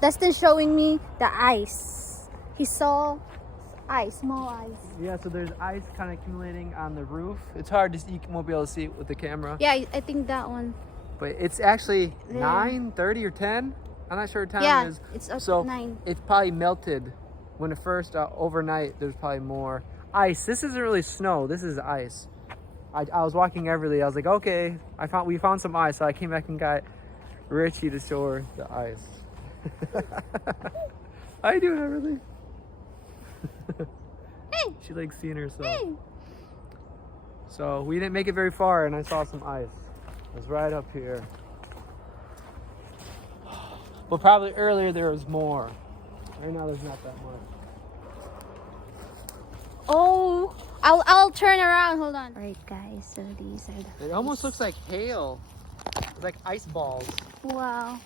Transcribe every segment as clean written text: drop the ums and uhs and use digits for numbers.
Dustin's showing me the ice. He saw ice, small ice. Yeah, so there's ice kind of accumulating on the roof. It's hard to see, you won't be able to see it with the camera. Yeah, I think that one. But it's actually Yeah. 9:30 or 10. I'm not sure what time Yeah, it is. it's up So 9. it's probably melted. When it first overnight, there's probably more ice. This isn't really snow. This is ice. I was walking Everly. I was like, okay, we found some ice. So I came back and got Richie to show her the ice. How you doing, Everly? Hey. She likes seeing herself. Hey. So we didn't make it very far, and I saw some ice. It was right up here. But probably earlier there was more. Right now there's not that much. Oh, I'll turn around. Hold on. All right, guys. So these are the. It almost looks like hail. It's like ice balls. Wow.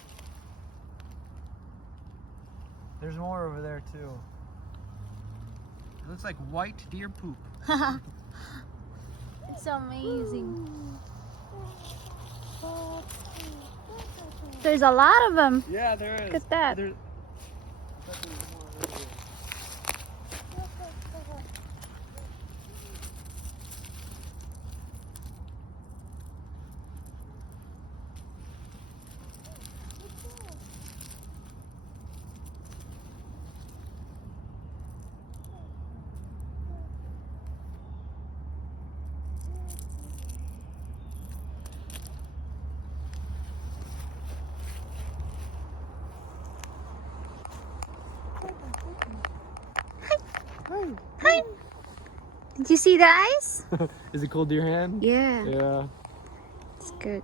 There's more over there too. It looks like white deer poop. It's amazing. There's a lot of them. Yeah, there is. Look at that. Hi. Hi. Did you see the ice? Is it cold to your hand? Yeah. Yeah. It's good.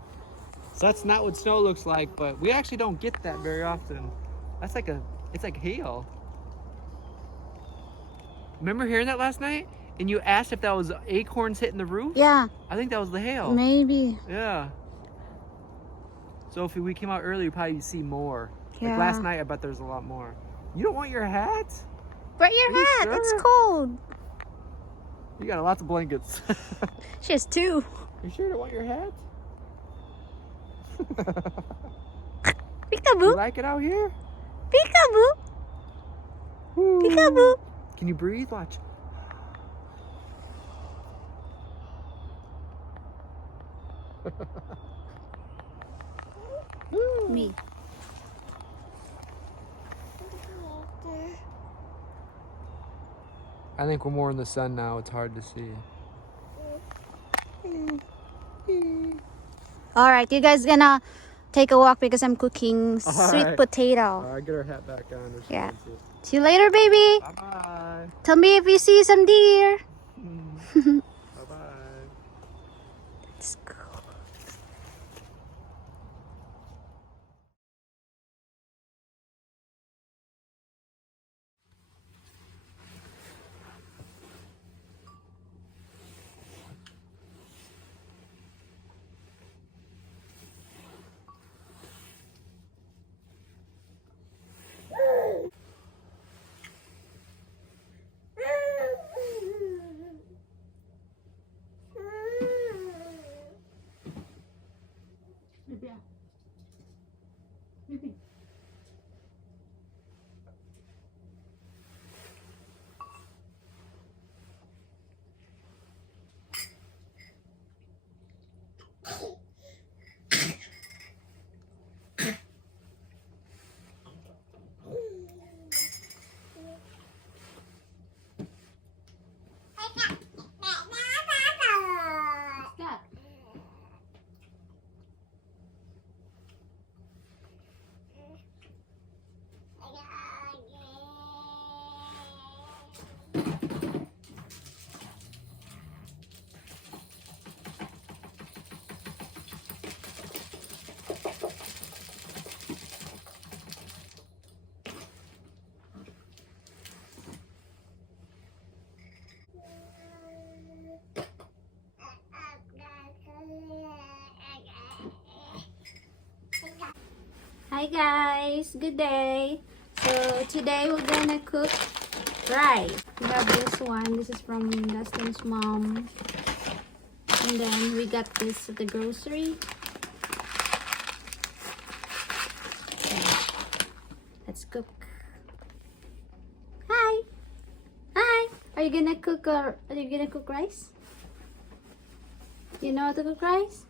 So that's not what snow looks like, but we actually don't get that very often. That's like it's like hail. Remember hearing that last night? And you asked if that was acorns hitting the roof? Yeah. I think that was the hail. Maybe. Yeah. So if we came out early, we'd probably see more. Yeah. Like last night, I bet there's a lot more. You don't want your hat? Wear your Are you hat. sure? It's cold. You got lots of blankets. She has 2. You sure you don't want your hat? You Peekaboo. like it out here? Peekaboo. Ooh. Peekaboo. Can you breathe? Watch. Me. I think we're more in the sun now. It's hard to see. All right, you guys gonna take a walk because I'm cooking All sweet right. potato. All right, get our hat back on. Yeah. See you later, baby. Bye-bye. Tell me if you see some deer. Bye-bye. Let's go. Hi guys, good day. So today we're gonna cook rice. We have this one. This is from Dustin's mom. And then we got this at the grocery. Okay. Let's cook. Hi. Hi. Are you gonna cook rice? You know how to cook rice?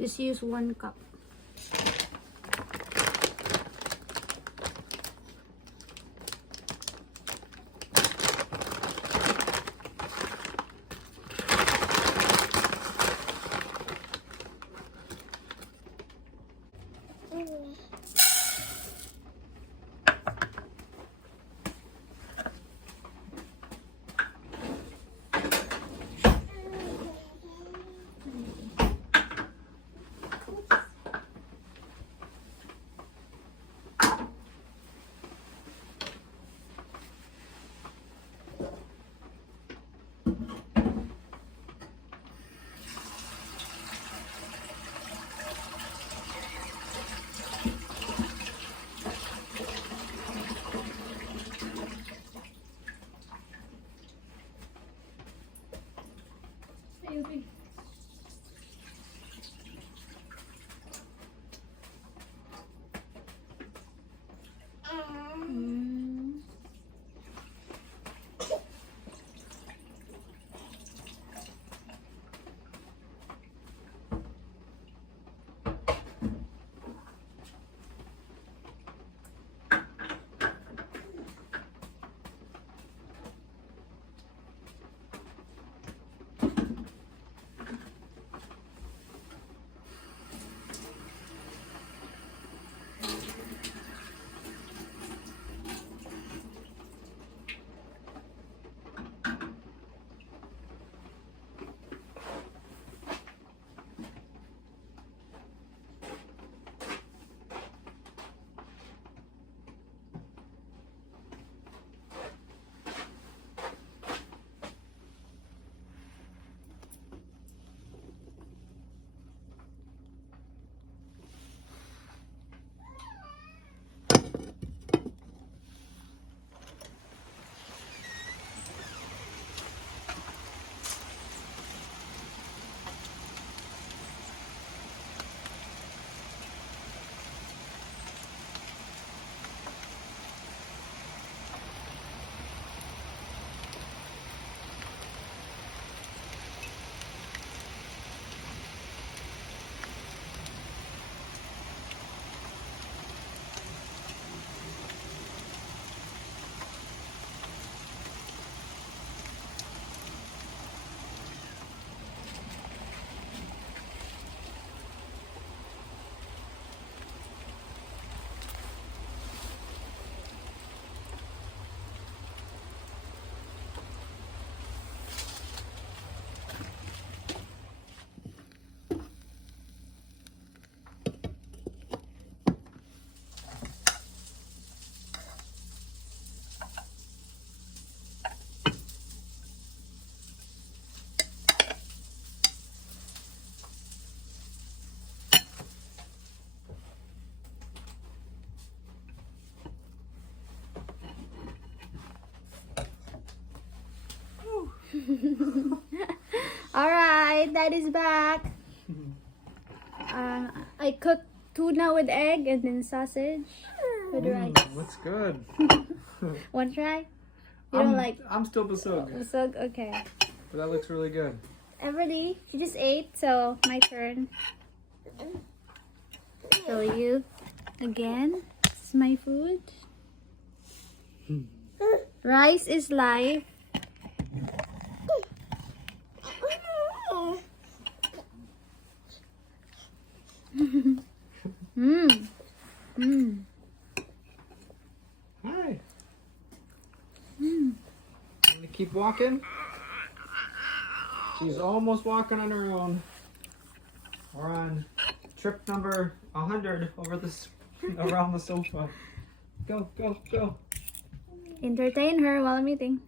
Just use 1 cup. Alright, Daddy's back. I cooked tuna with egg and then sausage with rice. Looks good. Want to try? You don't like? I'm still basog. Basog? Okay. But that looks really good. Everybody, she just ate, so my turn. Show you again. This is my food. Rice is life. Hi. Want to keep walking? She's almost walking on her own. We're on trip number 100 over this around the sofa. Go, go, go. Entertain her while I'm eating.